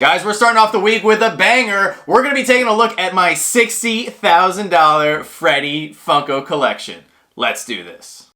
Guys, we're starting off the week with a banger. We're going to be taking a look at my $60,000 Freddy Funko collection. Let's do this.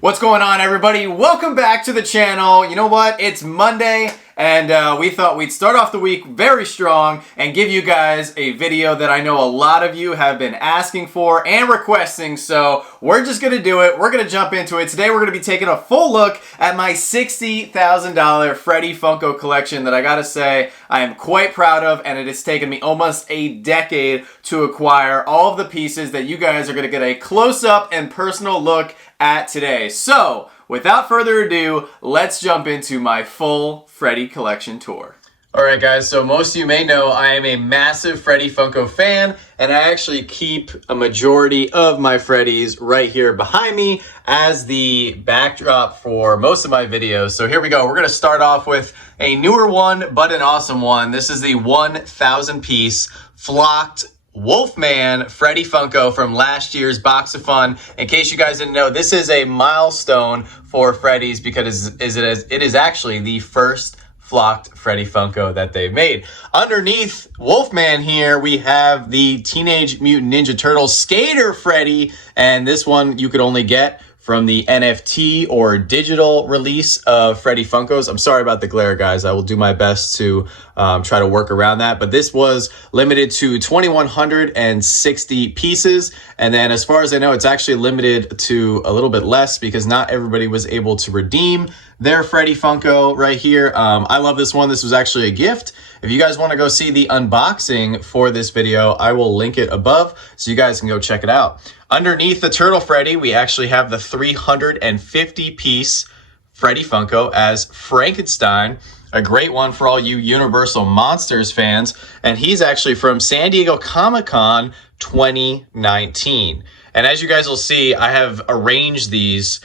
What's going on, everybody? Welcome back to the channel. You know what? It's Monday, and we thought we'd start off the week very strong and give you guys a video that I know a lot of you have been asking for and requesting, so we're just going to do it. We're going to jump into it. Today, we're going to be taking a full look at my $60,000 Freddy Funko collection that I gotta say I am quite proud of, and it has taken me almost a decade to acquire all of the pieces that you guys are going to get a close-up and personal look at today. So, without further ado, let's jump into my full Freddy collection tour. Alright guys, so most of you may know I am a massive Freddy Funko fan, and I actually keep a majority of my Freddies right here behind me as the backdrop for most of my videos. So here we go. We're going to start off with a newer one, but an awesome one. This is the 1,000 piece flocked Wolfman Freddy Funko from last year's Box of Fun. In case you guys didn't know, this is a milestone for Freddy's because it is actually the first flocked Freddy Funko that they've made. Underneath Wolfman here, we have the Teenage Mutant Ninja Turtles Skater Freddy, and this one you could only get from the NFT or digital release of Freddy Funkos. I'm sorry about the glare, guys. I will do my best to try to work around that. But this was limited to 2,160 pieces. And then as far as I know, it's actually limited to a little bit less because not everybody was able to redeem their Freddy Funko right here. I love this one. This was actually a gift. If you guys want to go see the unboxing for this video, I will link it above so you guys can go check it out. Underneath the Turtle Freddy, we actually have the 350 piece Freddy Funko as Frankenstein, a great one for all you Universal Monsters fans. And he's actually from San Diego Comic-Con 2019. And as you guys will see, I have arranged these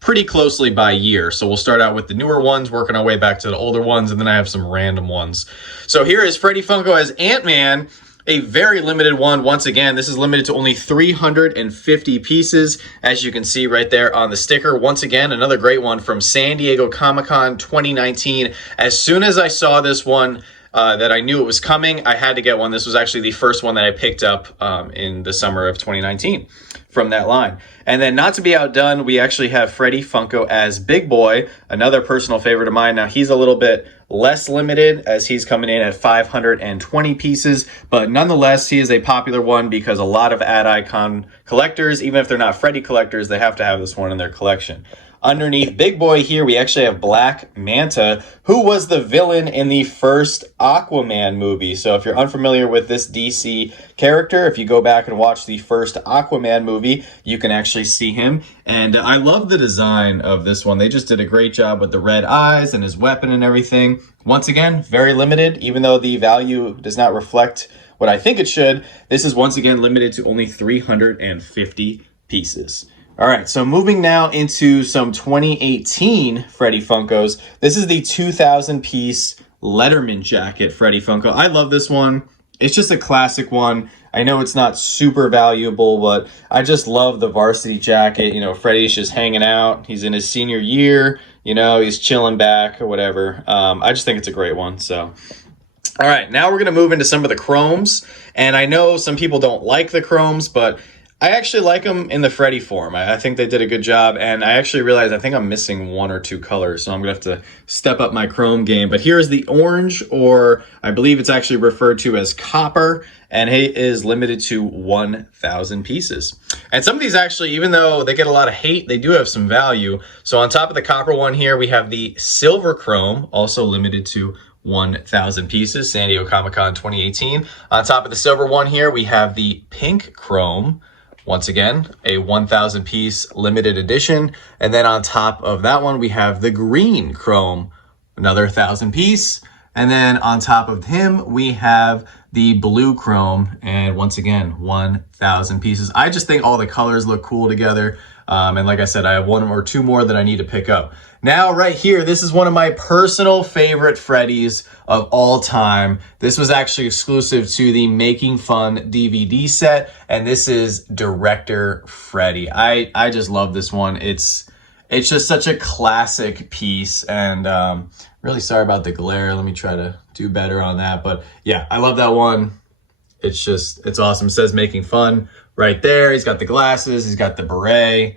pretty closely by year. So we'll start out with the newer ones, working our way back to the older ones, and then I have some random ones. So here is Freddy Funko as Ant-Man, a very limited one. Once again, this is limited to only 350 pieces, as you can see right there on the sticker. Once again, another great one from San Diego Comic-Con 2019. As soon as I saw this one, that I knew it was coming, I had to get one. This was actually the first one that I picked up in the summer of 2019 from that line. And then, not to be outdone, we actually have Freddy Funko as Big Boy, another personal favorite of mine. Now, he's a little bit less limited as he's coming in at 520 pieces, but nonetheless, he is a popular one because a lot of ad icon collectors, even if they're not Freddy collectors, they have to have this one in their collection. Underneath Big Boy here, we actually have Black Manta, who was the villain in the first Aquaman movie. So if you're unfamiliar with this DC character, if you go back and watch the first Aquaman movie, you can actually see him. And I love the design of this one. They just did a great job with the red eyes and his weapon and everything. Once again, very limited, even though the value does not reflect what I think it should. This is once again limited to only 350 pieces. All right, so moving now into some 2018 Freddy Funkos. This is the 2,000 piece Letterman jacket Freddy Funko. I love this one. It's just a classic one. I know it's not super valuable, but I just love the varsity jacket. You know, Freddy's just hanging out. He's in his senior year. You know, he's chilling back or whatever. I just think it's a great one, so. All right, now we're going to move into some of the chromes. And I know some people don't like the chromes, but I actually like them in the Freddy form. I think they did a good job, and I actually realized I think I'm missing one or two colors, so I'm going to have to step up my chrome game. But here's the orange, or I believe it's actually referred to as copper, and it is limited to 1,000 pieces. And some of these actually, even though they get a lot of hate, they do have some value. So on top of the copper one here, we have the silver chrome, also limited to 1,000 pieces, San Diego Comic-Con 2018. On top of the silver one here, we have the pink chrome. Once again, a 1,000 piece limited edition. And then on top of that one, we have the green chrome, another 1,000 piece. And then on top of him, we have the blue chrome, and once again, 1,000 pieces. I just think all the colors look cool together. And like I said, I have one or two more that I need to pick up. Now, right here, this is one of my personal favorite Freddies of all time. This was actually exclusive to the Making Fun DVD set, and this is Director Freddy. I just love this one. It's just such a classic piece, and really sorry about the glare. Let me try to do better on that. But yeah, I love that one. It's awesome. It says Making Fun right there. He's got the glasses, he's got the beret.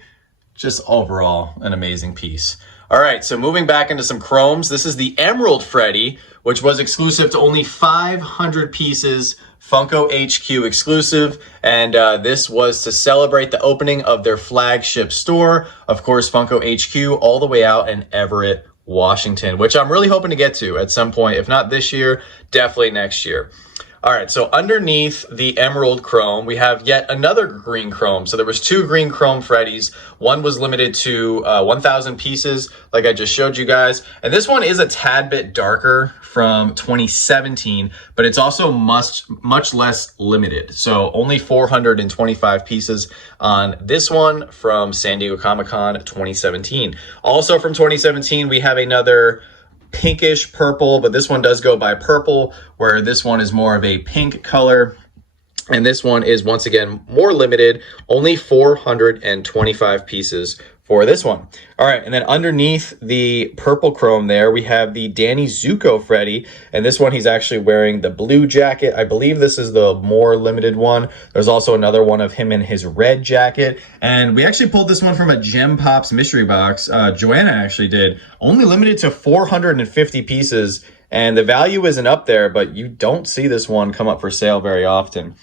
Just overall an amazing piece. All right, so moving back into some chromes, this is the Emerald Freddy, which was exclusive to only 500 pieces, Funko HQ exclusive, and this was to celebrate the opening of their flagship store, of course, Funko HQ, all the way out in Everett, Washington, which I'm really hoping to get to at some point. If not this year, definitely next year. All right, so underneath the emerald chrome, we have yet another green chrome. So there was two green chrome Freddies. One was limited to 1,000 pieces, like I just showed you guys. And this one is a tad bit darker from 2017, but it's also much less limited. So only 425 pieces on this one from San Diego Comic-Con 2017. Also from 2017, we have another pinkish purple, but this one does go by purple, where this one is more of a pink color, and this one is once again more limited, only 425 pieces for this one. All right, and then underneath the purple chrome there, we have the Danny Zuko Freddy, and this one he's actually wearing the blue jacket. I believe this is the more limited one. There's also another one of him in his red jacket, and we actually pulled this one from a Gem Pops mystery box. Joanna actually did. Only limited to 450 pieces, and the value isn't up there, but you don't see this one come up for sale very often.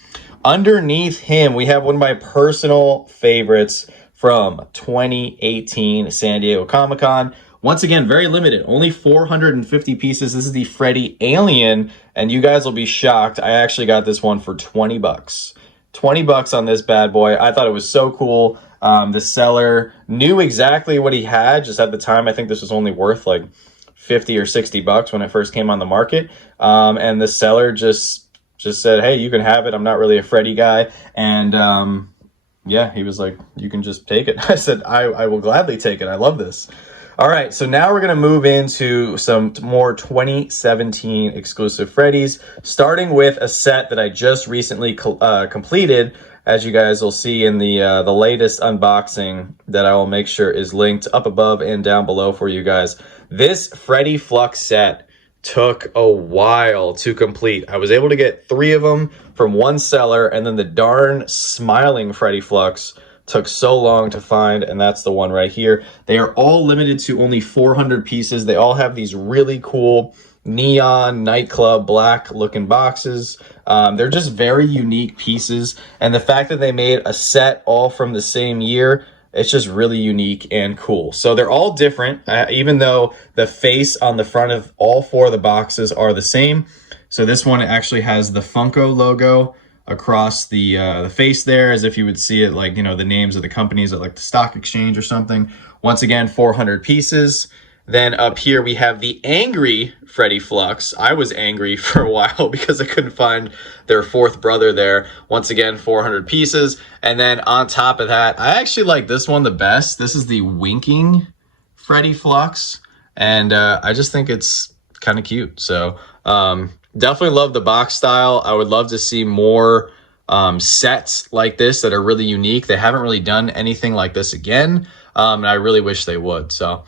Underneath him, we have one of my personal favorites from 2018 San Diego Comic-Con. Once again, very limited, only 450 pieces. This is the Freddy Alien, and you guys will be shocked. I actually got this one for 20 bucks. 20 bucks on this bad boy. I thought it was so cool. The seller knew exactly what he had. Just at the time, I think this was only worth like 50 or 60 bucks when it first came on the market. And the seller just said, hey, you can have it. I'm not really a Freddy guy. And yeah, he was like, you can just take it. I said, I will gladly take it. I love this. All right, so now we're going to move into some more 2017 exclusive Freddies, starting with a set that I just recently completed, as you guys will see in the latest unboxing that I will make sure is linked up above and down below for you guys. This Freddy Flux Set took a while to complete. I was able to get 3 of them from one seller, and then the darn smiling Freddy Flux took so long to find, and that's the one right here. They are all limited to only 400 pieces. They all have these really cool neon nightclub black looking boxes. They're just very unique pieces, and the fact that they made a set all from the same year, it's just really unique and cool. So they're all different, even though the face on the front of all 4 of the boxes are the same. So this one actually has the Funko logo across the face there, as if you would see it like, you know, the names of the companies at like the stock exchange or something. Once again, 400 pieces. Then up here we have the angry Freddy Flux. I was angry for a while because I couldn't find their 4th brother there. Once again, 400 pieces. And then on top of that, I actually like this one the best. This is the winking Freddy Flux, and I just think it's kind of cute. So definitely love the box style. I would love to see more sets like this that are really unique. They haven't really done anything like this again, and I really wish they would. So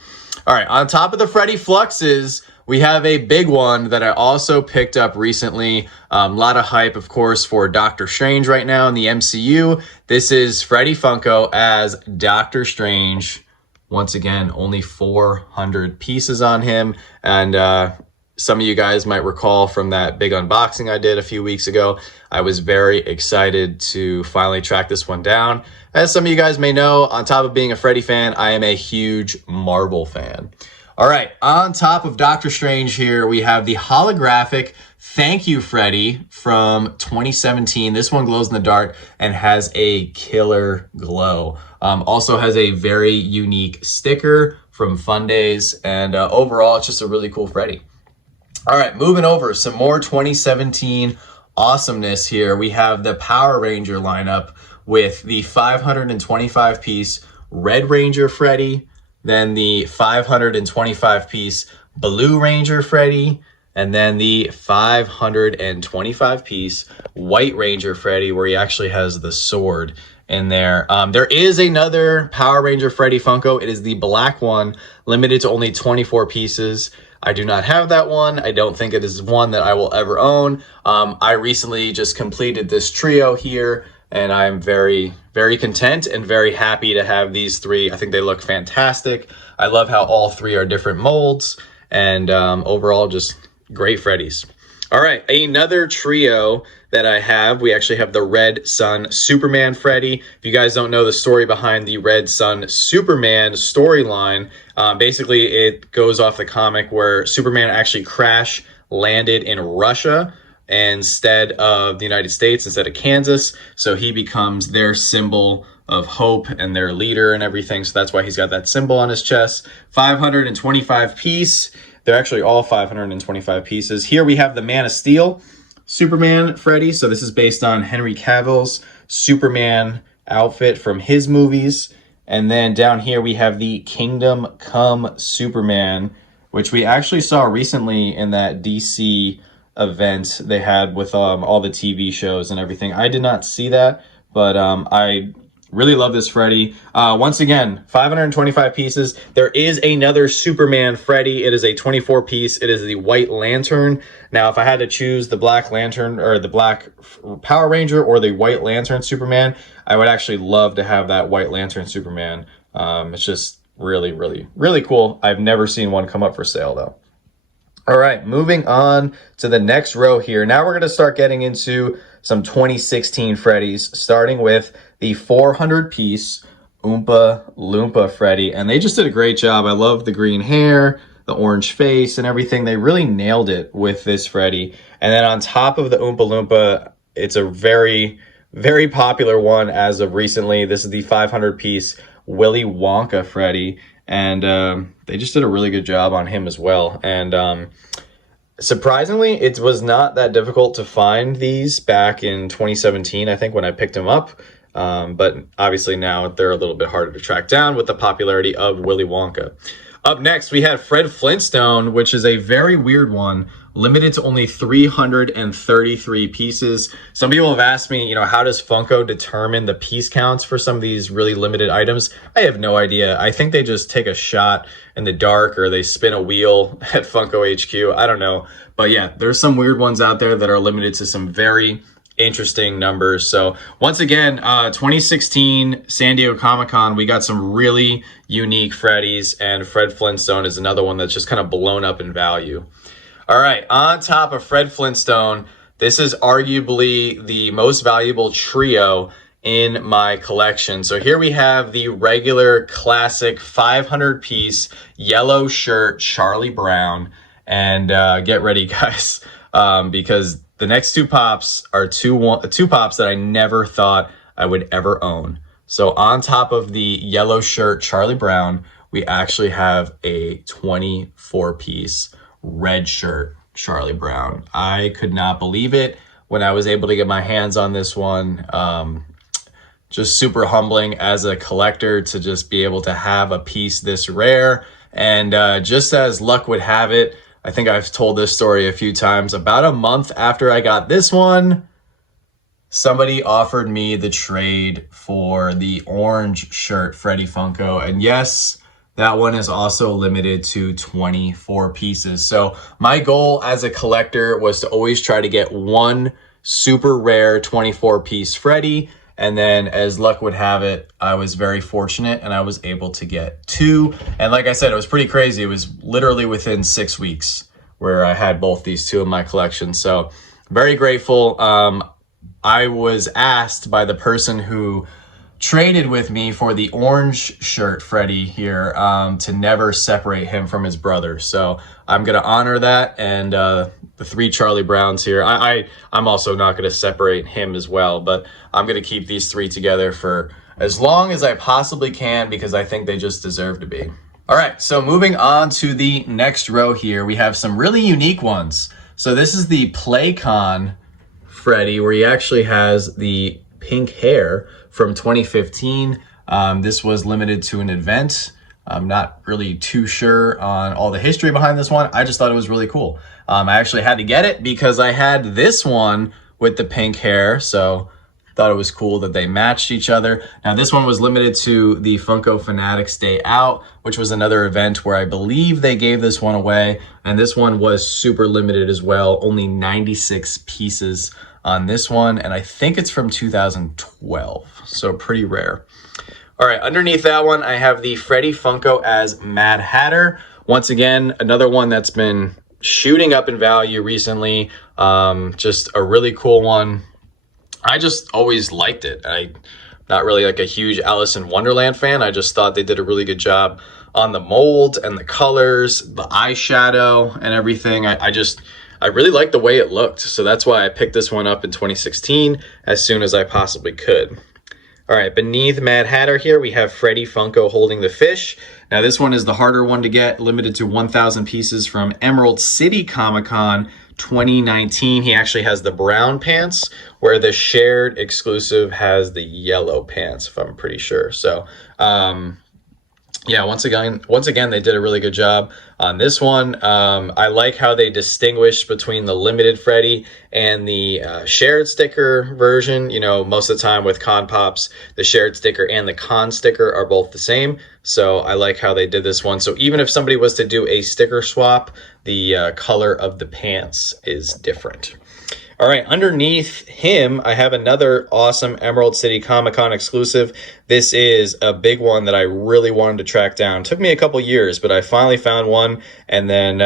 all right, on top of the Freddy Fluxes, we have a big one that I also picked up recently. A lot of hype, of course, for Doctor Strange right now in the MCU. This is Freddy Funko as Doctor Strange. Once again, only 400 pieces on him. And some of you guys might recall from that big unboxing I did a few weeks ago, I was very excited to finally track this one down. As some of you guys may know, on top of being a Freddy fan, I am a huge Marvel fan. All right, on top of Doctor Strange here, we have the holographic Thank You Freddy from 2017. This one glows in the dark and has a killer glow. Also has a very unique sticker from Fun Days, and overall, it's just a really cool Freddy. All right, moving over, some more 2017 awesomeness here, we have the Power Ranger lineup with the 525 piece Red Ranger Freddy, then the 525 piece Blue Ranger Freddy, and then the 525 piece White Ranger Freddy, where he actually has the sword in there. There is another Power Ranger Freddy Funko. It is the black one, limited to only 24 pieces. I do not have that one. I don't think it is one that I will ever own. I recently just completed this trio here, and I'm very, very content and very happy to have these three. I think they look fantastic. I love how all three are different molds, and overall just great Freddies. All right, another trio that I have, we actually have the Red Sun Superman Freddy. If you guys don't know the story behind the Red Sun Superman storyline, basically it goes off the comic where Superman actually crash landed in Russia instead of the United States, instead of Kansas. So he becomes their symbol of hope and their leader and everything. So that's why he's got that symbol on his chest. 525 piece. They're actually all 525 pieces. Here we have the Man of Steel Superman Freddy. So this is based on Henry Cavill's Superman outfit from his movies. And then down here we have the Kingdom Come Superman, which we actually saw recently in that DC event they had with all the TV shows and everything. I did not see that, but I really love this Freddy. Once again, 525 pieces. There is another Superman Freddy. It is a 24 piece. It is the White Lantern. Now, if I had to choose the Black Lantern or the Black Power Ranger or the White Lantern Superman, I would actually love to have that White Lantern Superman. It's just really, really, really cool. I've never seen one come up for sale though. All right, moving on to the next row here. Now we're going to start getting into some 2016 Freddies, starting with the 400 piece Oompa Loompa Freddy. And they just did a great job. I love the green hair, the orange face, and everything. They really nailed it with this Freddy. And then on top of the Oompa Loompa, it's a very, very popular one as of recently. This is the 500 piece Willy Wonka Freddy. And they just did a really good job on him as well. And surprisingly, it was not that difficult to find these back in 2017, I think, when I picked them up. But obviously now they're a little bit harder to track down with the popularity of Willy Wonka. Up next, we have Fred Flintstone, which is a very weird one, limited to only 333 pieces. Some people have asked me, how does Funko determine the piece counts for some of these really limited items? I have no idea. I think they just take a shot in the dark or they spin a wheel at Funko HQ. I don't know. But yeah, there's some weird ones out there that are limited to some very interesting numbers. So once again, 2016 San Diego Comic-Con, we got some really unique Freddies, and Fred Flintstone is another one that's just kind of blown up in value. All right, on top of Fred Flintstone, this is arguably the most valuable trio in my collection. So here we have the regular classic 500 piece yellow shirt Charlie Brown. And get ready, guys, because the next two pops are two pops that I never thought I would ever own. So on top of the yellow shirt Charlie Brown, we actually have a 24 piece red shirt Charlie Brown. I could not believe it when I was able to get my hands on this one. Just super humbling as a collector to just be able to have a piece this rare. And just as luck would have it, I think I've told this story a few times. About a month after I got this one, somebody offered me the trade for the orange shirt Freddy Funko. And yes, that one is also limited to 24 pieces. So my goal as a collector was to always try to get one super rare 24 piece Freddy. And then as luck would have it, I was very fortunate and I was able to get two. And like I said, it was pretty crazy. It was literally within 6 weeks where I had both these two in my collection. So very grateful. I was asked by the person who traded with me for the orange shirt Freddy here to never separate him from his brother. So I'm going to honor that. And the three Charlie Browns here, I'm also not going to separate him as well, but I'm going to keep these three together for as long as I possibly can because I think they just deserve to be. All right, so moving on to the next row here, we have some really unique ones. So this is the Playcon Freddy, where he actually has the pink hair from 2015. This was limited to an event. I'm not really too sure on all the history behind this one. I just thought it was really cool. I actually had to get it because I had this one with the pink hair, so thought it was cool that they matched each other. Now this one was limited to the Funko Fanatics Day Out, which was another event where I believe they gave this one away, and this one was super limited as well. Only 96 pieces on this one, and I think it's from 2012, so pretty rare. All right, underneath that one, I have the Freddy Funko as Mad Hatter. Once again, another one that's been shooting up in value recently. Just a really cool one. I just always liked it. I'm not really like a huge Alice in Wonderland fan. I just thought they did a really good job on the mold and the colors, the eyeshadow and everything. I really liked the way it looked. So that's why I picked this one up in 2016 as soon as I possibly could. All right, beneath Mad Hatter here, we have Freddy Funko holding the fish. Now this one is the harder one to get, limited to 1,000 pieces from Emerald City Comic-Con 2019. He actually has the brown pants, where the shared exclusive has the yellow pants, if I'm pretty sure. So, yeah, once again, they did a really good job on this one. I like how they distinguish between the limited Freddy and the shared sticker version. You know, most of the time with Con Pops, the shared sticker and the con sticker are both the same. So I like how they did this one. So even if somebody was to do a sticker swap, the color of the pants is different. All right, underneath him, I have another awesome Emerald City Comic-Con exclusive. This is a big one that I really wanted to track down. It took me a couple years, but I finally found one, and then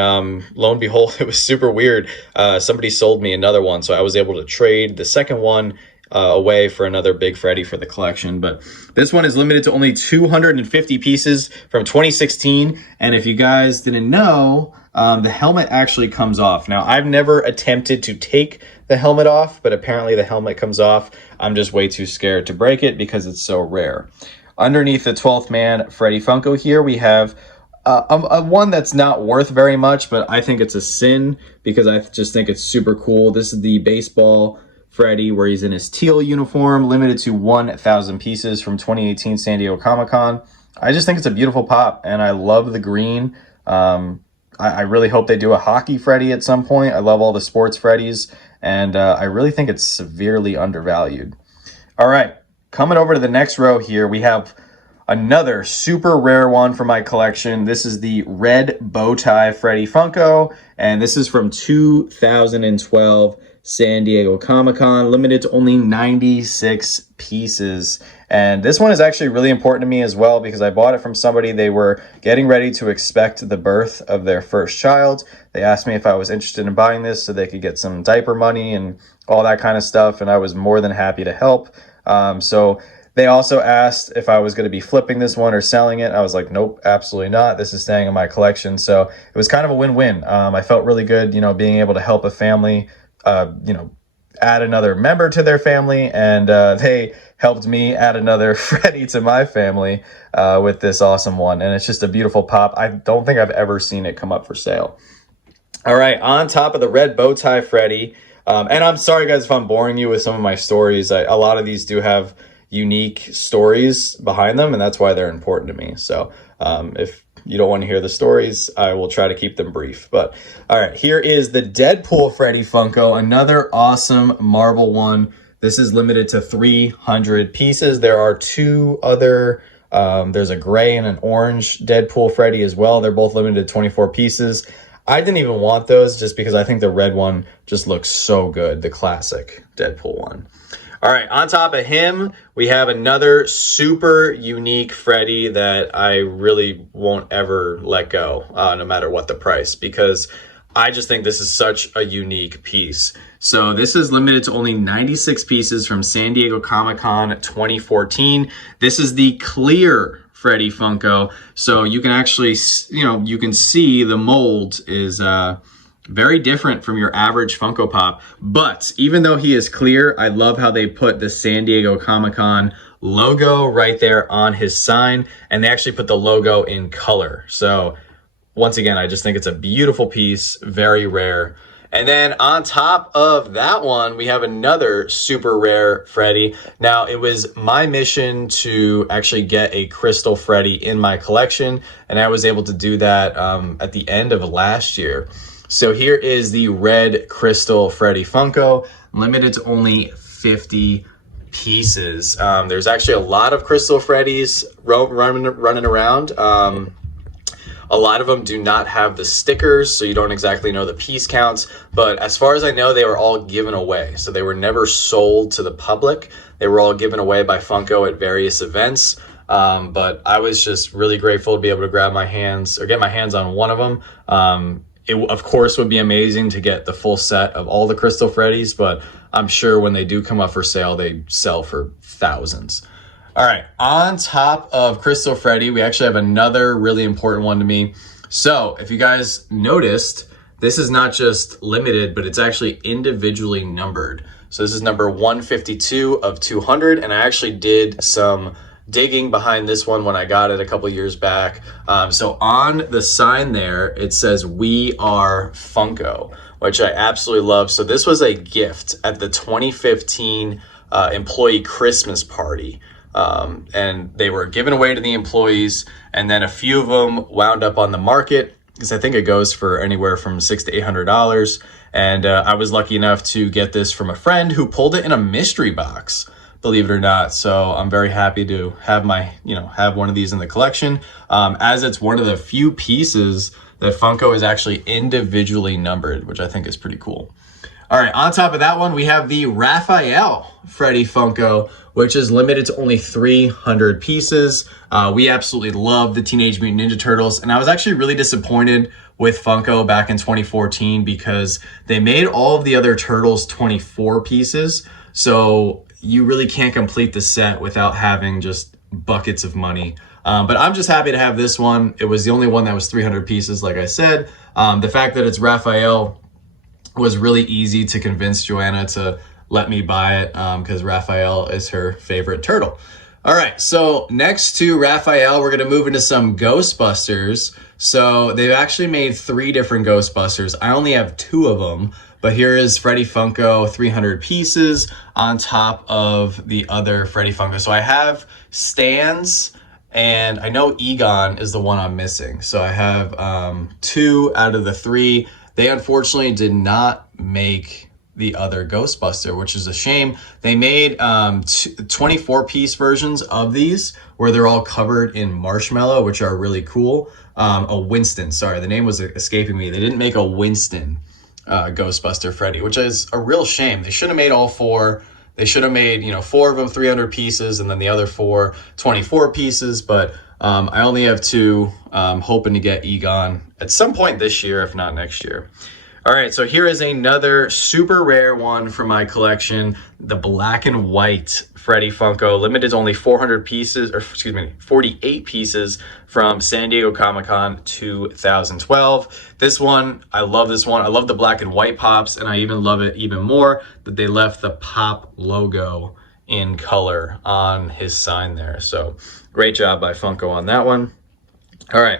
lo and behold, it was super weird. Somebody sold me another one, so I was able to trade the second one away for another big Freddy for the collection. But this one is limited to only 250 pieces from 2016, and if you guys didn't know, the helmet actually comes off. Now, I've never attempted to take the helmet off, but apparently the helmet comes off. I'm just way too scared to break it because it's so rare. Underneath the 12th man Freddy Funko here, we have a one that's not worth very much, but I think it's a sin because I just think it's super cool. This is the baseball Freddy, where he's in his teal uniform, limited to 1,000 pieces from 2018 San Diego Comic-Con. I just think it's a beautiful pop, and I love the green. I really hope they do a hockey Freddy at some point. I love all the sports Freddies, and I really think it's severely undervalued. All right, coming over to the next row here, we have another super rare one for my collection. This is the red bow tie Freddy Funko, and this is from 2012 San Diego Comic-Con, limited to only 96 pieces. And this one is actually really important to me as well because I bought it from somebody. They were getting ready to expect the birth of their first child. They asked me if I was interested in buying this so they could get some diaper money and all that kind of stuff, and I was more than happy to help. So they also asked if I was going to be flipping this one or selling it. I was like, nope, absolutely not. This is staying in my collection. So it was kind of a win-win. I felt really good, you know, being able to help a family, you know, add another member to their family, and they helped me add another Freddy to my family with this awesome one. And it's just a beautiful pop. I don't think I've ever seen it come up for sale. All right, on top of the red bow tie Freddy, and I'm sorry guys if I'm boring you with some of my stories. A lot of these do have unique stories behind them, and that's why they're important to me. So if you don't want to hear the stories, I will try to keep them brief. But all right, here is the Deadpool Freddy Funko, another awesome marble one. This is limited to 300 pieces. There are two other, there's a gray and an orange Deadpool Freddy as well. They're both limited to 24 pieces. I didn't even want those just because I think the red one just looks so good, the classic Deadpool one. All right, on top of him, we have another super unique Freddy that I really won't ever let go, no matter what the price, because I just think this is such a unique piece. So this is limited to only 96 pieces from San Diego Comic-Con 2014. This is the clear Freddy Funko. So you can actually, you know, you can see the mold is very different from your average Funko Pop. But even though he is clear, I love how they put the San Diego Comic-Con logo right there on his sign, and they actually put the logo in color. So once again, I just think it's a beautiful piece, very rare. And then on top of that one, we have another super rare Freddy. Now, it was my mission to actually get a crystal Freddy in my collection, and I was able to do that at the end of last year. So here is the red crystal Freddy Funko, limited to only 50 pieces. There's actually a lot of crystal Freddys running around. A lot of them do not have the stickers, so you don't exactly know the piece counts. But as far as I know, they were all given away. So they were never sold to the public. They were all given away by Funko at various events. But I was just really grateful to be able to get my hands on one of them. It, of course, would be amazing to get the full set of all the crystal Freddys, but I'm sure when they do come up for sale, they sell for thousands. All right, on top of Crystal Freddy, we actually have another really important one to me. So if you guys noticed, this is not just limited, but it's actually individually numbered. So this is number 152 of 200, and I actually did some digging behind this one when I got it a couple years back. So on the sign there, it says, "We are Funko," which I absolutely love. So this was a gift at the 2015 employee Christmas party. And they were given away to the employees, and then a few of them wound up on the market, because I think it goes for anywhere from $600 to $800. And I was lucky enough to get this from a friend who pulled it in a mystery box, believe it or not. So I'm very happy to have have one of these in the collection, as it's one of the few pieces that Funko is actually individually numbered, which I think is pretty cool. All right, on top of that one, we have the Raphael Freddy Funko, which is limited to only 300 pieces. We absolutely love the Teenage Mutant Ninja Turtles, and I was actually really disappointed with Funko back in 2014 because they made all of the other Turtles 24 pieces, so you really can't complete the set without having just buckets of money. But I'm just happy to have this one. It was the only one that was 300 pieces, like I said. The fact that it's Raphael was really easy to convince Joanna to let me buy it, because Raphael is her favorite turtle. All right, so next to Raphael, we're gonna move into some Ghostbusters. So they've actually made 3 different Ghostbusters. I only have 2 of them, but here is Freddy Funko, 300 pieces on top of the other Freddy Funko. So I have Stan's, and I know Egon is the one I'm missing. So I have 2 out of the 3. They unfortunately did not make the other Ghostbuster, which is a shame. They made 24-piece versions of these where they're all covered in marshmallow, which are really cool. A Winston, sorry, the name was escaping me. They didn't make a Winston Ghostbuster Freddy, which is a real shame. They should have made all 4. They should have made, 4 of them 300 pieces and then the other 4 24 pieces, but I only have 2, hoping to get Egon at some point this year, if not next year. All right, so here is another super rare one from my collection, the black and white Freddy Funko, limited to only 400 pieces, or excuse me, 48 pieces from San Diego Comic-Con 2012. This one, I love this one. I love the black and white pops, and I even love it even more that they left the pop logo in color on his sign there. So great job by Funko on that one. All right,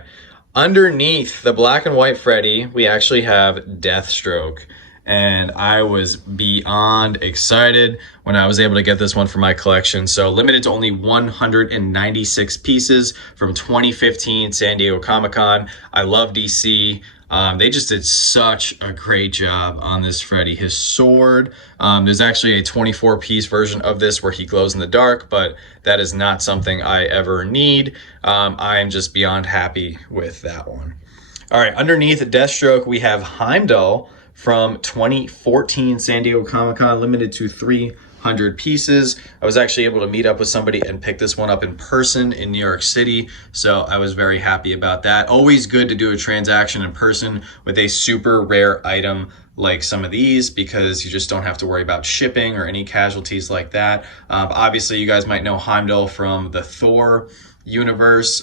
underneath the black and white Freddy, we actually have Deathstroke. And I was beyond excited when I was able to get this one for my collection. So limited to only 196 pieces from 2015 San Diego Comic-Con. I love DC. They just did such a great job on this Freddy. His sword, there's actually a 24-piece version of this where he glows in the dark, but that is not something I ever need. I am just beyond happy with that one. All right, underneath Deathstroke, we have Heimdall from 2014 San Diego Comic-Con, limited to 300 pieces. I was actually able to meet up with somebody and pick this one up in person in New York City, so I was very happy about that. Always good to do a transaction in person with a super rare item like some of these, because you just don't have to worry about shipping or any casualties like that. Obviously, you guys might know Heimdall from the Thor universe,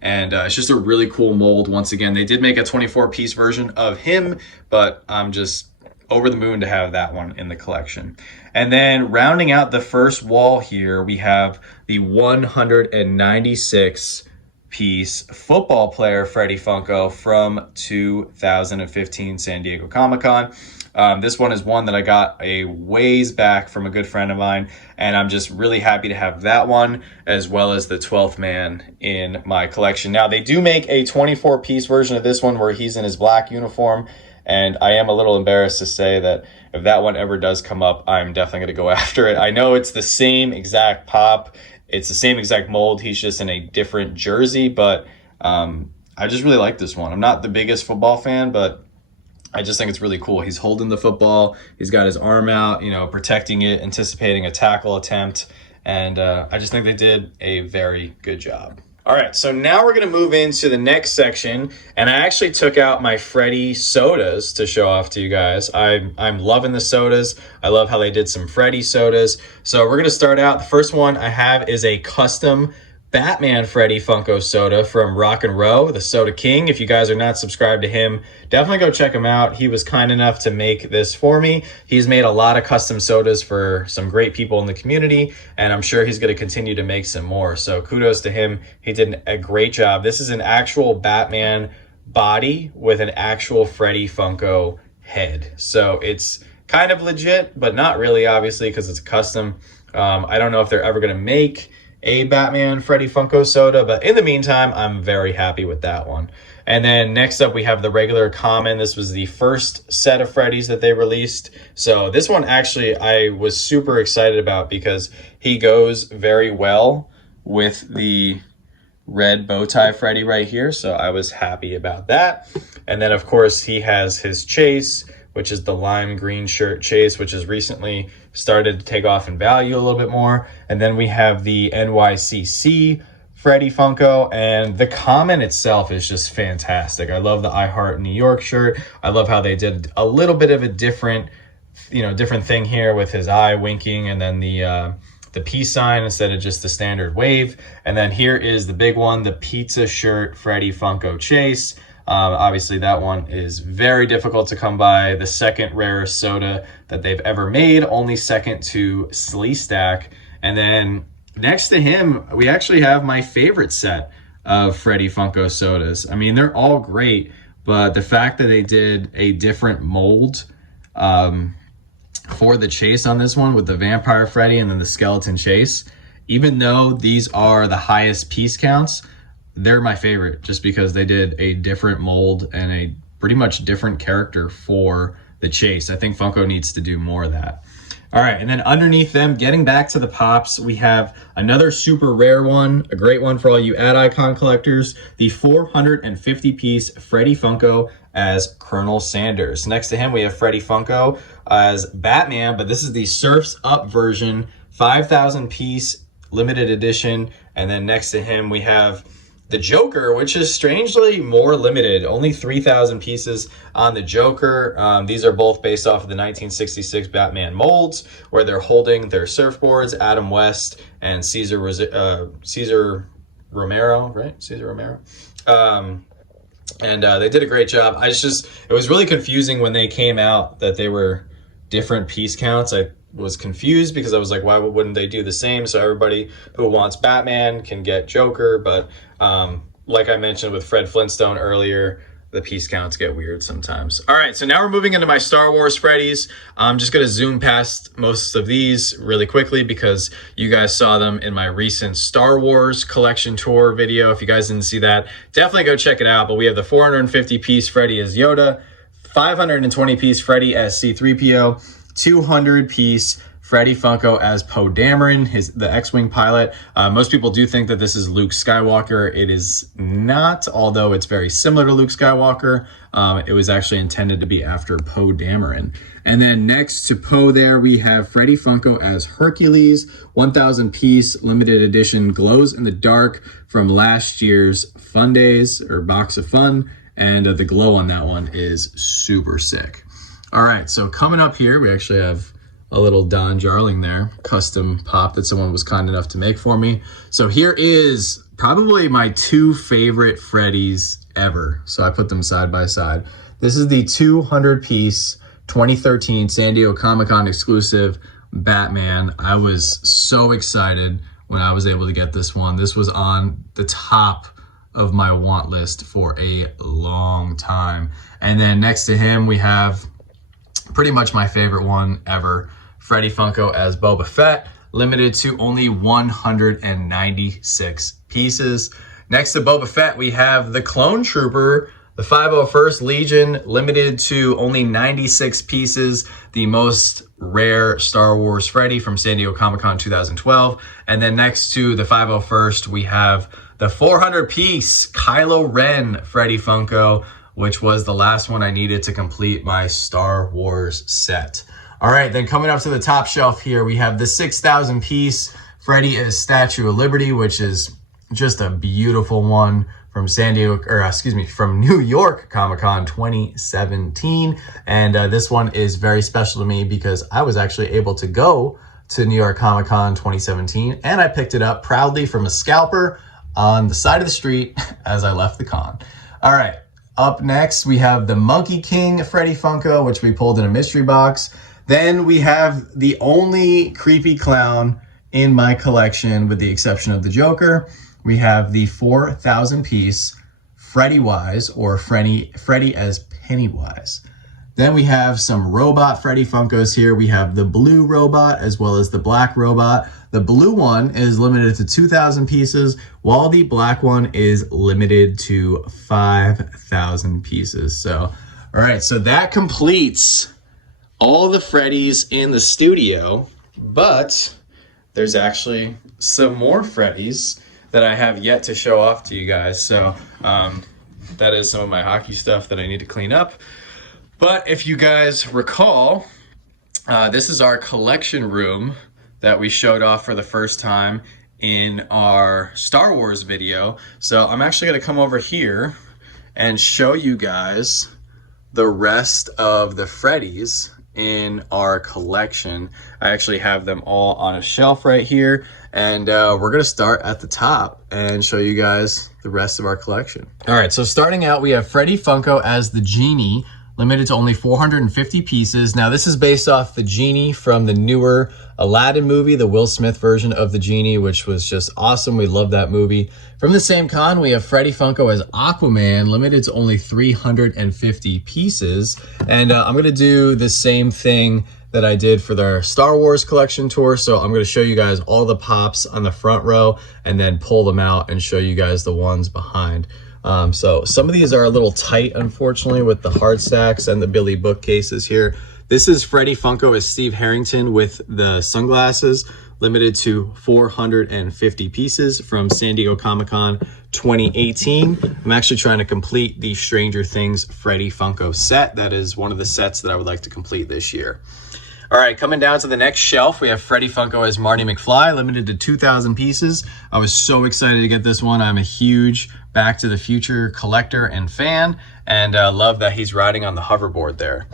and it's just a really cool mold. Once again, they did make a 24-piece version of him, but I'm just over the moon to have that one in the collection. And then rounding out the first wall here, we have the 196 piece football player Freddy Funko from 2015 San Diego Comic-Con. This one is one that I got a ways back from a good friend of mine, and I'm just really happy to have that one as well as the 12th man in my collection. Now, they do make a 24-piece version of this one where he's in his black uniform, and I am a little embarrassed to say that if that one ever does come up, I'm definitely going to go after it. I know it's the same exact pop. It's the same exact mold. He's just in a different jersey, but I just really like this one. I'm not the biggest football fan, but I just think it's really cool. He's holding the football. He's got his arm out, you know, protecting it, anticipating a tackle attempt. And I just think they did a very good job. All right, so now we're going to move into the next section, and I actually took out my Freddy sodas to show off to you guys. I'm loving the sodas. I love how they did some Freddy sodas. So we're going to start out. The first one I have is a custom Batman Freddy Funko soda from Rock and Row, the Soda King. If you guys are not subscribed to him, definitely go check him out. He was kind enough to make this for me. He's made a lot of custom sodas for some great people in the community, and I'm sure he's going to continue to make some more. So kudos to him. He did a great job. This is an actual Batman body with an actual Freddy Funko head. So it's kind of legit, but not really, obviously, because it's a custom. I don't know if they're ever going to make a Batman Freddy Funko soda, but in the meantime, I'm very happy with that one. And then next up, we have the regular common. This was the first set of Freddies that they released. So this one actually I was super excited about because he goes very well with the red bow tie Freddy right here. So I was happy about that. And then of course he has his chase, which is the lime green shirt chase, which has recently started to take off in value a little bit more. And then we have the NYCC Freddy Funko, and the common itself is just fantastic. I love the I Heart New York shirt. I love how they did a little bit of a different thing here with his eye winking, and then the peace sign instead of just the standard wave. And then here is the big one, the pizza shirt Freddy Funko chase. Obviously that one is very difficult to come by. The second rarest soda that they've ever made, only second to Sleestack. And then next to him, we actually have my favorite set of Freddy Funko sodas. I mean, they're all great, but the fact that they did a different mold for the chase on this one with the Vampire Freddy and then the Skeleton Chase, even though these are the highest piece counts, they're my favorite just because they did a different mold and a pretty much different character for the chase. I think Funko needs to do more of that. All right, and then underneath them, getting back to the pops, we have another super rare one, a great one for all you ad icon collectors, the 450-piece Freddy Funko as Colonel Sanders. Next to him, we have Freddy Funko as Batman, but this is the Surf's Up version, 5,000-piece limited edition. And then next to him, we have the Joker, which is strangely more limited, only 3,000 pieces on the Joker. These are both based off of the 1966 Batman molds, where they're holding their surfboards, Adam West and Cesar Romero, right? Cesar Romero. And they did a great job. It was really confusing when they came out that they were different piece counts. I was confused because I was like, why wouldn't they do the same? So everybody who wants Batman can get Joker. But like I mentioned with Fred Flintstone earlier, the piece counts get weird sometimes. All right, so now we're moving into my Star Wars Freddies. I'm just going to zoom past most of these really quickly because you guys saw them in my recent Star Wars collection tour video. If you guys didn't see that, definitely go check it out. But we have the 450-piece Freddy as Yoda, 520-piece Freddy as C-3PO, 200-piece Freddy Funko as Poe Dameron, the X-Wing pilot. Most people do think that this is Luke Skywalker. It is not, although it's very similar to Luke Skywalker. It was actually intended to be after Poe Dameron. And then next to Poe there, we have Freddy Funko as Hercules, 1,000-piece limited edition, glows in the dark from last year's Fun Days, or Box of Fun. And the glow on that one is super sick. All right, so coming up here, we actually have a little Don Jarling there, custom pop that someone was kind enough to make for me. So here is probably my two favorite Freddies ever. So I put them side by side. This is the 200-piece 2013 San Diego Comic-Con exclusive Batman. I was so excited when I was able to get this one. This was on the top of my want list for a long time. And then next to him, we have pretty much my favorite one ever, Freddy Funko as Boba Fett, limited to only 196 pieces. Next to Boba Fett, we have the Clone Trooper, the 501st Legion, limited to only 96 pieces, the most rare Star Wars Freddy from San Diego Comic-Con 2012. And then next to the 501st, we have the 400-piece Kylo Ren Freddy Funko, which was the last one I needed to complete my Star Wars set. All right, then coming up to the top shelf here, we have the 6,000-piece Freddy as Statue of Liberty, which is just a beautiful one from from New York Comic-Con 2017. And this one is very special to me because I was actually able to go to New York Comic-Con 2017, and I picked it up proudly from a scalper on the side of the street as I left the con. All right, up next, we have the Monkey King Freddy Funko, which we pulled in a mystery box. Then we have the only creepy clown in my collection, with the exception of the Joker. We have the 4,000-piece Freddy Wise, or Freddy as Pennywise. Then we have some robot Freddy Funkos here. We have the blue robot as well as the black robot. The blue one is limited to 2,000 pieces, while the black one is limited to 5,000 pieces. So, all right, so that completes all the Freddies in the studio, but there's actually some more Freddies that I have yet to show off to you guys. So that is some of my hockey stuff that I need to clean up. But if you guys recall, this is our collection room that we showed off for the first time in our Star Wars video. So I'm actually gonna come over here and show you guys the rest of the Freddies in our collection. I actually have them all on a shelf right here, and we're gonna start at the top and show you guys the rest of our collection. All right, so starting out, we have Freddy Funko as the Genie, limited to only 450 pieces. Now this is based off the Genie from the newer Aladdin movie, the Will Smith version of the Genie, which was just awesome. We love that movie. From the same con, we have Freddy Funko as Aquaman, limited to only 350 pieces. And I'm gonna do the same thing that I did for the Star Wars collection tour. So I'm gonna show you guys all the pops on the front row and then pull them out and show you guys the ones behind. So some of these are a little tight, unfortunately, with the hard stacks and the Billy bookcases here. This is Freddy Funko as Steve Harrington with the sunglasses, limited to 450 pieces from San Diego Comic-Con 2018. I'm actually trying to complete the Stranger Things Freddy Funko set. That is one of the sets that I would like to complete this year. All right, coming down to the next shelf, we have Freddy Funko as Marty McFly, limited to 2,000 pieces. I was so excited to get this one. I'm a huge Back to the Future collector and fan, and love that he's riding on the hoverboard there.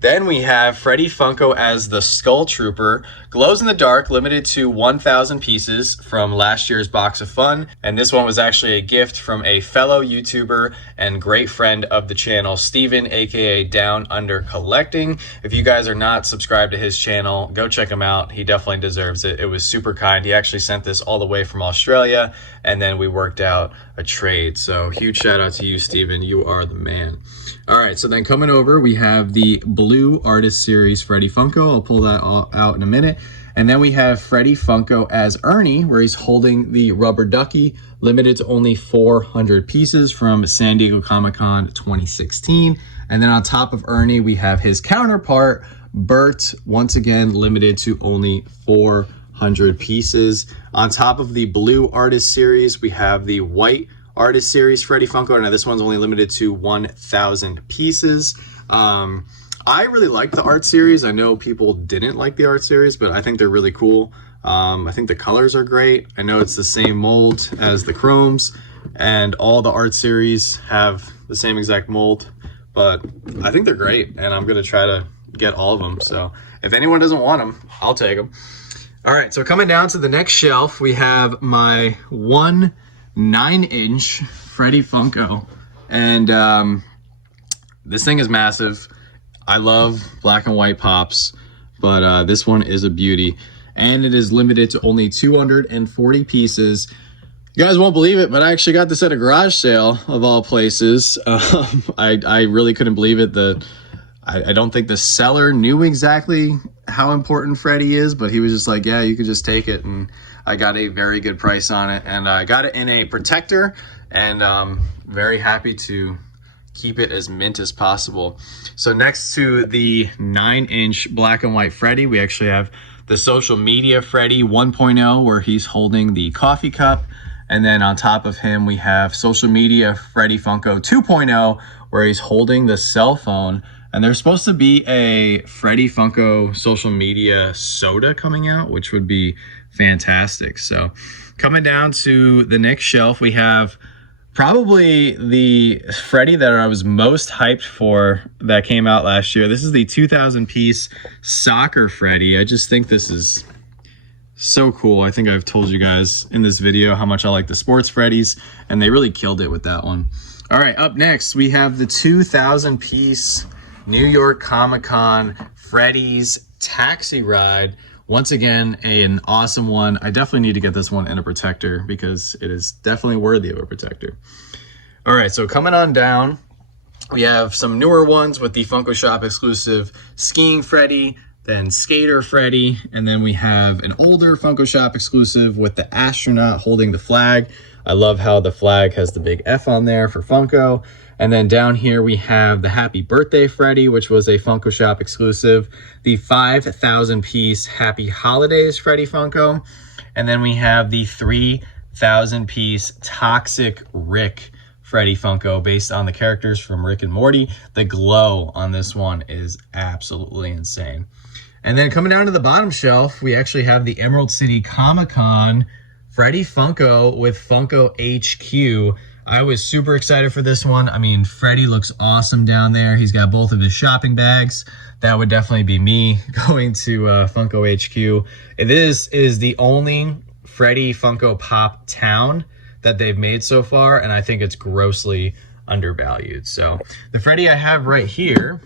Then we have Freddy Funko as the Skull Trooper, glows in the dark, limited to 1,000 pieces from last year's Box of Fun. And this one was actually a gift from a fellow YouTuber and great friend of the channel, Steven, aka Down Under Collecting. If you guys are not subscribed to his channel, go check him out. He definitely deserves it. It was super kind. He actually sent this all the way from Australia, and then we worked out a trade. So huge shout out to you, Steven. You are the man. All right, so then coming over, we have the Blue Artist Series Freddy Funko. I'll pull that all out in a minute. And then we have Freddy Funko as Ernie, where he's holding the rubber ducky, limited to only 400 pieces from San Diego Comic-Con 2016. And then on top of Ernie, we have his counterpart, Bert, once again, limited to only 400 pieces. On top of the Blue Artist Series, we have the White Artist Series Freddy Funko. Now this one's only limited to 1,000 pieces. I really like the art series. I know people didn't like the art series, but I think they're really cool. I think the colors are great. I know it's the same mold as the chromes, and all the art series have the same exact mold, but I think they're great, and I'm gonna try to get all of them. So if anyone doesn't want them, I'll take them. All right, so coming down to the next shelf, we have my 9-inch Freddy Funko, and this thing is massive. I love black and white pops, but this one is a beauty, and it is limited to only 240 pieces. You guys won't believe it, but I actually got this at a garage sale of all places. I really couldn't believe it. I don't think the seller knew exactly how important Freddy is, but he was just like, yeah, you could just take it. And I got a very good price on it. And I got it in a protector, and very happy to keep it as mint as possible. So next to the 9-inch black and white Freddy, we actually have the Social Media Freddy 1.0, where he's holding the coffee cup. And then on top of him, we have Social Media Freddy Funko 2.0, where he's holding the cell phone. And there's supposed to be a Freddy Funko social media soda coming out, which would be fantastic. So coming down to the next shelf, we have probably the Freddy that I was most hyped for that came out last year. This is the 2,000 piece Soccer Freddy. I just think this is so cool. I think I've told you guys in this video how much I like the sports Freddies, and they really killed it with that one. All right, up next, we have the 2,000 piece New York Comic-Con Freddy's Taxi Ride. Once again, an awesome one. I definitely need to get this one in a protector because it is definitely worthy of a protector. All right, so coming on down, we have some newer ones with the Funko Shop exclusive Skiing Freddy, then Skater Freddy, and then we have an older Funko Shop exclusive with the astronaut holding the flag. I love how the flag has the big F on there for Funko. And then down here we have the Happy Birthday Freddy, which was a Funko Shop exclusive, the 5,000 piece Happy Holidays Freddy Funko, and then we have the 3,000 piece Toxic Rick Freddy Funko based on the characters from Rick and Morty. The glow on this one is absolutely insane. And then coming down to the bottom shelf, we actually have the Emerald City Comic-Con Freddy Funko with Funko HQ. I was super excited for this one. I mean, Freddy looks awesome down there. He's got both of his shopping bags. That would definitely be me going to Funko HQ. It is the only Freddy Funko Pop town that they've made so far, and I think it's grossly undervalued. So the Freddy I have right here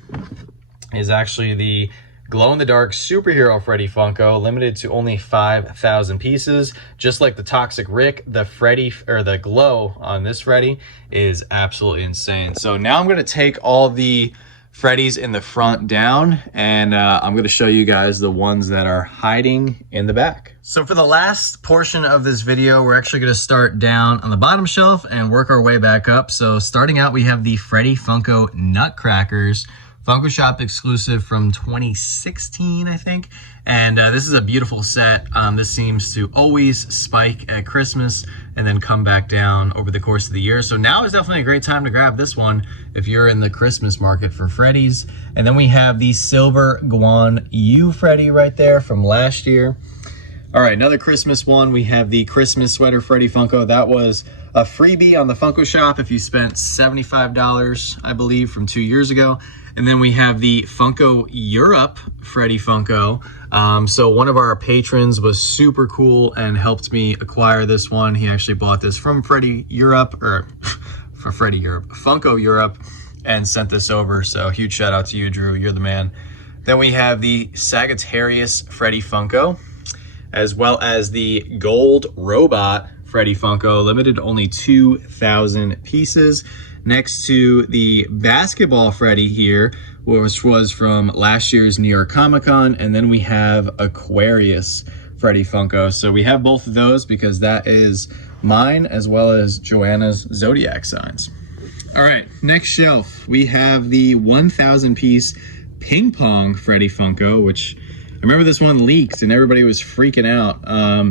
is actually the glow-in-the-dark superhero Freddy Funko, limited to only 5,000 pieces. Just like the Toxic Rick, the Freddy, or the glow on this Freddy is absolutely insane. So now I'm gonna take all the Freddies in the front down, and I'm gonna show you guys the ones that are hiding in the back. So for the last portion of this video, we're actually gonna start down on the bottom shelf and work our way back up. So starting out, we have the Freddy Funko Nutcrackers Funko Shop exclusive from 2016, I think. And this is a beautiful set. This seems to always spike at Christmas and then come back down over the course of the year. So now is definitely a great time to grab this one if you're in the Christmas market for Freddies. And then we have the Silver Guan Yu Freddy right there from last year. All right, another Christmas one. We have the Christmas Sweater Freddy Funko. That was a freebie on the Funko Shop if you spent $75, I believe, from 2 years ago. And then we have the Funko Europe Freddy Funko. So one of our patrons was super cool and helped me acquire this one. He actually bought this from Freddy Europe, or for Freddy Europe, Funko Europe, and sent this over. So huge shout out to you, Drew. You're the man. Then we have the Sagittarius Freddy Funko, as well as the Gold Robot Freddy Funko, limited to only 2,000 pieces. Next to the Basketball Freddy here, which was from last year's New York Comic-Con. And then we have Aquarius Freddy Funko. So we have both of those because that is mine as well as Joanna's zodiac signs. All right, next shelf, we have the 1,000 piece Ping Pong Freddy Funko, which I remember this one leaked and everybody was freaking out.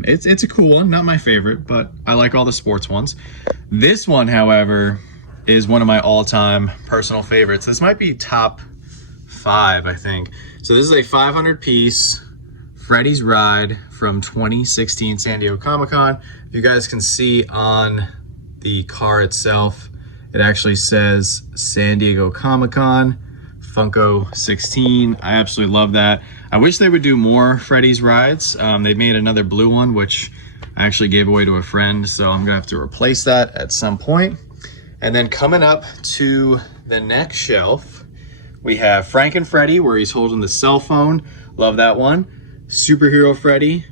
It's a cool one, not my favorite, but I like all the sports ones. This one, however, is one of my all-time personal favorites. This might be top 5, I think. So this is a 500 piece Freddy's Ride from 2016 San Diego Comic-Con. You guys can see on the car itself, it actually says San Diego Comic-Con Funko 16. I absolutely love that. I wish they would do more Freddy's rides. They made another blue one, which I actually gave away to a friend, so I'm gonna have to replace that at some point. And then coming up to the next shelf, we have Franken Freddy, where he's holding the cell phone. Love that one. Superhero Freddy.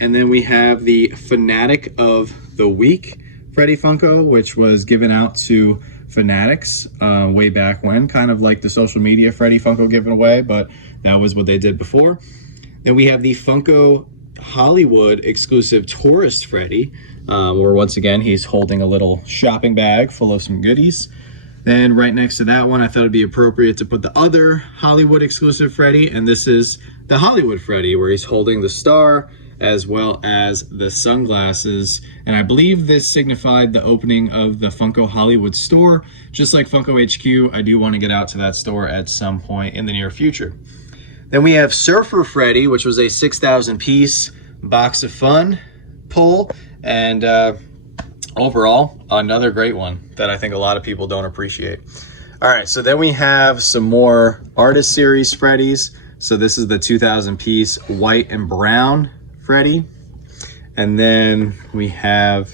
And then we have the Fanatic of the Week Freddy Funko, which was given out to fanatics way back when, kind of like the social media Freddy Funko giveaway, but that was what they did before. Then we have the Funko Hollywood exclusive Tourist Freddy, where once again he's holding a little shopping bag full of some goodies. Then right next to that one, I thought it'd be appropriate to put the other Hollywood exclusive Freddy, and this is the Hollywood Freddy, where he's holding the star as well as the sunglasses. And I believe this signified the opening of the Funko Hollywood store. Just like Funko HQ, I do want to get out to that store at some point in the near future. Then we have Surfer Freddy, which was a 6,000 piece box of fun pull, and overall, another great one that I think a lot of people don't appreciate. All right, so then we have some more Artist Series Freddies. So this is the 2,000 piece white and brown Freddy. And then we have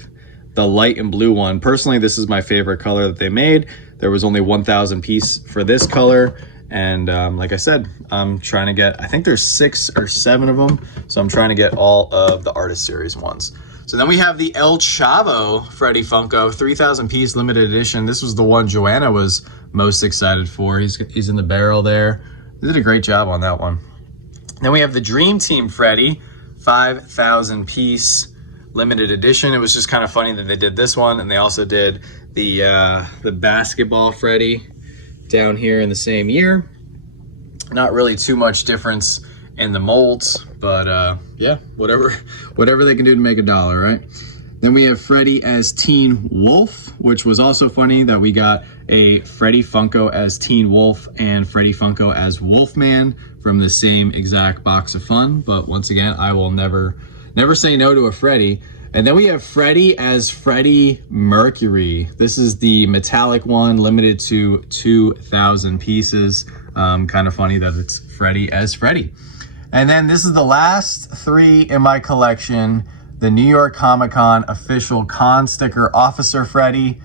the light and blue one. Personally, this is my favorite color that they made. There was only 1,000 piece for this color. And like I said, I'm trying to get, I think there's 6 or 7 of them. So I'm trying to get all of the Artist Series ones. So then we have the El Chavo Freddy Funko, 3,000 piece limited edition. This was the one Joanna was most excited for. He's in the barrel there. They did a great job on that one. Then we have the Dream Team Freddy, 5,000 piece limited edition. It was just kind of funny that they did this one, and they also did the basketball Freddy down here in the same year. Not really too much difference in the molds, but yeah, whatever they can do to make a dollar, right? Then we have Freddy as Teen Wolf, which was also funny that we got a Freddy Funko as Teen Wolf and Freddy Funko as Wolfman from the same exact box of fun. But once again, I will never say no to a Freddy. And then we have Freddy as Freddie Mercury. This is the metallic one, limited to 2,000 pieces. Kind of funny that it's Freddy as Freddy. And then this is the last 3 in my collection. The New York Comic Con official con sticker Officer Freddy.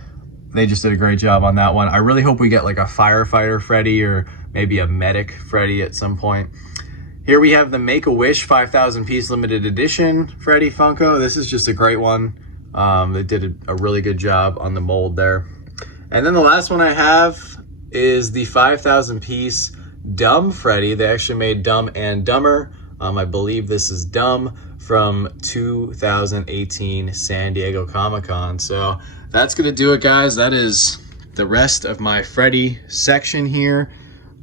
They just did a great job on that one. I really hope we get like a firefighter Freddy or maybe a medic Freddy at some point. Here we have the Make-A-Wish 5,000 piece limited edition Freddy Funko. This is just a great one. They did a really good job on the mold there. And then the last one I have is the 5,000 piece Dumb Freddy. They actually made Dumb and Dumber. I believe this is Dumb from 2018 San Diego Comic-Con. So that's gonna do it, guys. That is the rest of my Freddy section here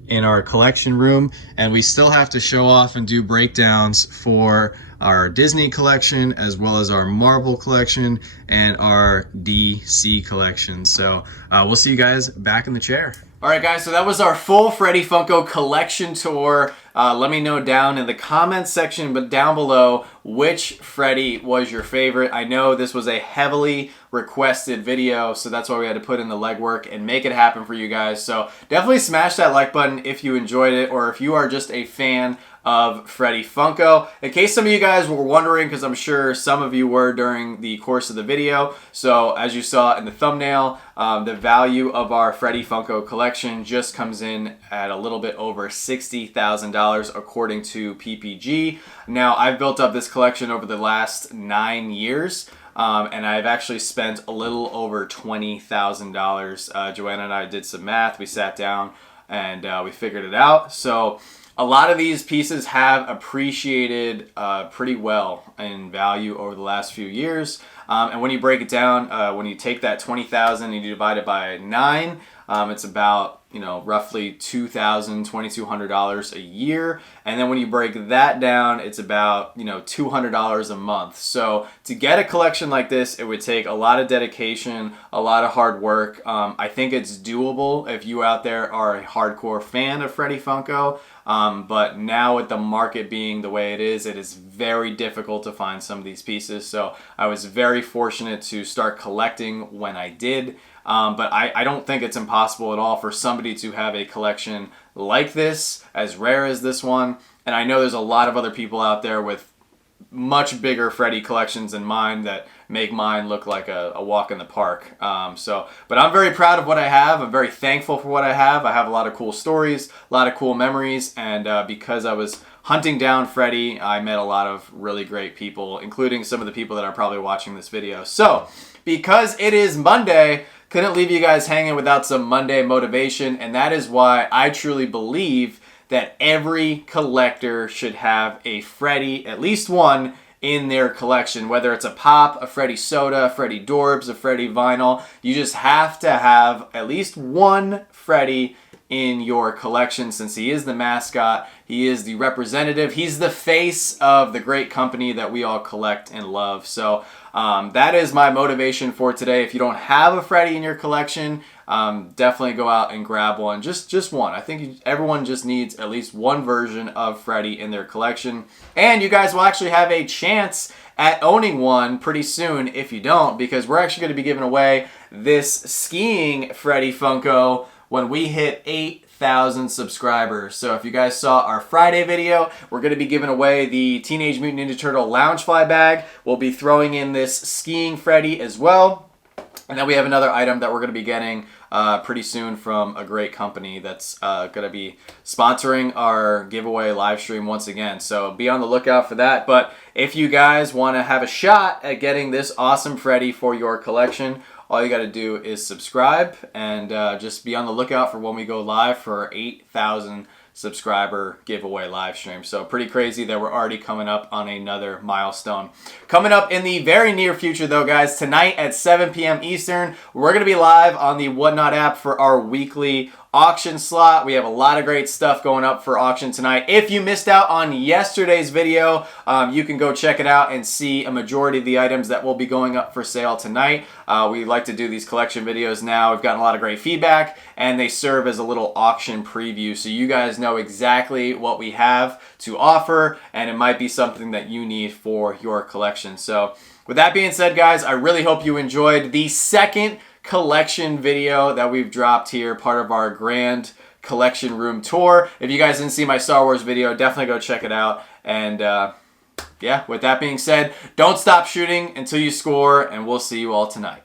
in our collection room, and we still have to show off and do breakdowns for our Disney collection as well as our Marvel collection and our DC collection. So we'll see you guys back in the chair. All right, guys, so that was our full Freddy Funko collection tour. Let me know down in the comments section, but down below, which Freddy was your favorite. I know this was a heavily requested video, so that's why we had to put in the legwork and make it happen for you guys. So definitely smash that like button if you enjoyed it, or if you are just a fan of Freddy Funko. In case some of you guys were wondering, because I'm sure some of you were during the course of the video, so as you saw in the thumbnail, the value of our Freddy Funko collection just comes in at a little bit over $60,000 according to PPG. Now, I've built up this collection over the last 9 years, and I've actually spent a little over $20,000. Joanna and I did some math. We sat down and we figured it out. So a lot of these pieces have appreciated pretty well in value over the last few years. And when you break it down, when you take that $20,000 and you divide it by 9, it's about, you know, roughly $2,000, $2,200 a year. And then when you break that down, it's about, you know, $200 a month. So to get a collection like this, it would take a lot of dedication, a lot of hard work. I think it's doable if you out there are a hardcore fan of Freddy Funko. But now with the market being the way it is very difficult to find some of these pieces. So I was very fortunate to start collecting when I did. But I don't think it's impossible at all for somebody to have a collection like this, as rare as this one. And I know there's a lot of other people out there with much bigger Freddy collections than mine that make mine look like a walk in the park. But I'm very proud of what I have. I'm very thankful for what I have. I have a lot of cool stories, a lot of cool memories, and because I was hunting down Freddy, I met a lot of really great people, including some of the people that are probably watching this video. So because it is Monday, couldn't leave you guys hanging without some Monday motivation, and that is why I truly believe that every collector should have a Freddy, at least one, in their collection. Whether it's a pop, a Freddy soda, a Freddy Dorbs, a Freddy vinyl, you just have to have at least one Freddy in your collection, since he is the mascot, he is the representative, he's the face of the great company that we all collect and love. So that is my motivation for today. If you don't have a Freddy in your collection, definitely go out and grab one. Just one. I think everyone just needs at least one version of Freddy in their collection. And you guys will actually have a chance at owning one pretty soon if you don't, because we're actually going to be giving away this skiing Freddy Funko when we hit 8,000 subscribers. So if you guys saw our Friday video, we're going to be giving away the Teenage Mutant Ninja Turtle Loungefly bag. We'll be throwing in this skiing Freddy as well. And then we have another item that we're going to be getting pretty soon from a great company that's going to be sponsoring our giveaway live stream once again. So be on the lookout for that. But if you guys want to have a shot at getting this awesome Freddy for your collection, all you got to do is subscribe and just be on the lookout for when we go live for our 8,000 subscriber giveaway live stream. So pretty crazy that we're already coming up on another milestone. Coming up in the very near future though, guys, tonight at 7 p.m. Eastern, we're going to be live on the Whatnot app for our weekly auction slot. We have a lot of great stuff going up for auction tonight. If you missed out on yesterday's video, you can go check it out and see a majority of the items that will be going up for sale tonight. We like to do these collection videos now. We've gotten a lot of great feedback, and they serve as a little auction preview, so you guys know exactly what we have to offer, and it might be something that you need for your collection. So with that being said, guys, I really hope you enjoyed the second collection video that we've dropped here, part of our grand collection room tour. If you guys didn't see my Star Wars video, definitely go check it out. And yeah, with that being said, don't stop shooting until you score, and we'll see you all tonight.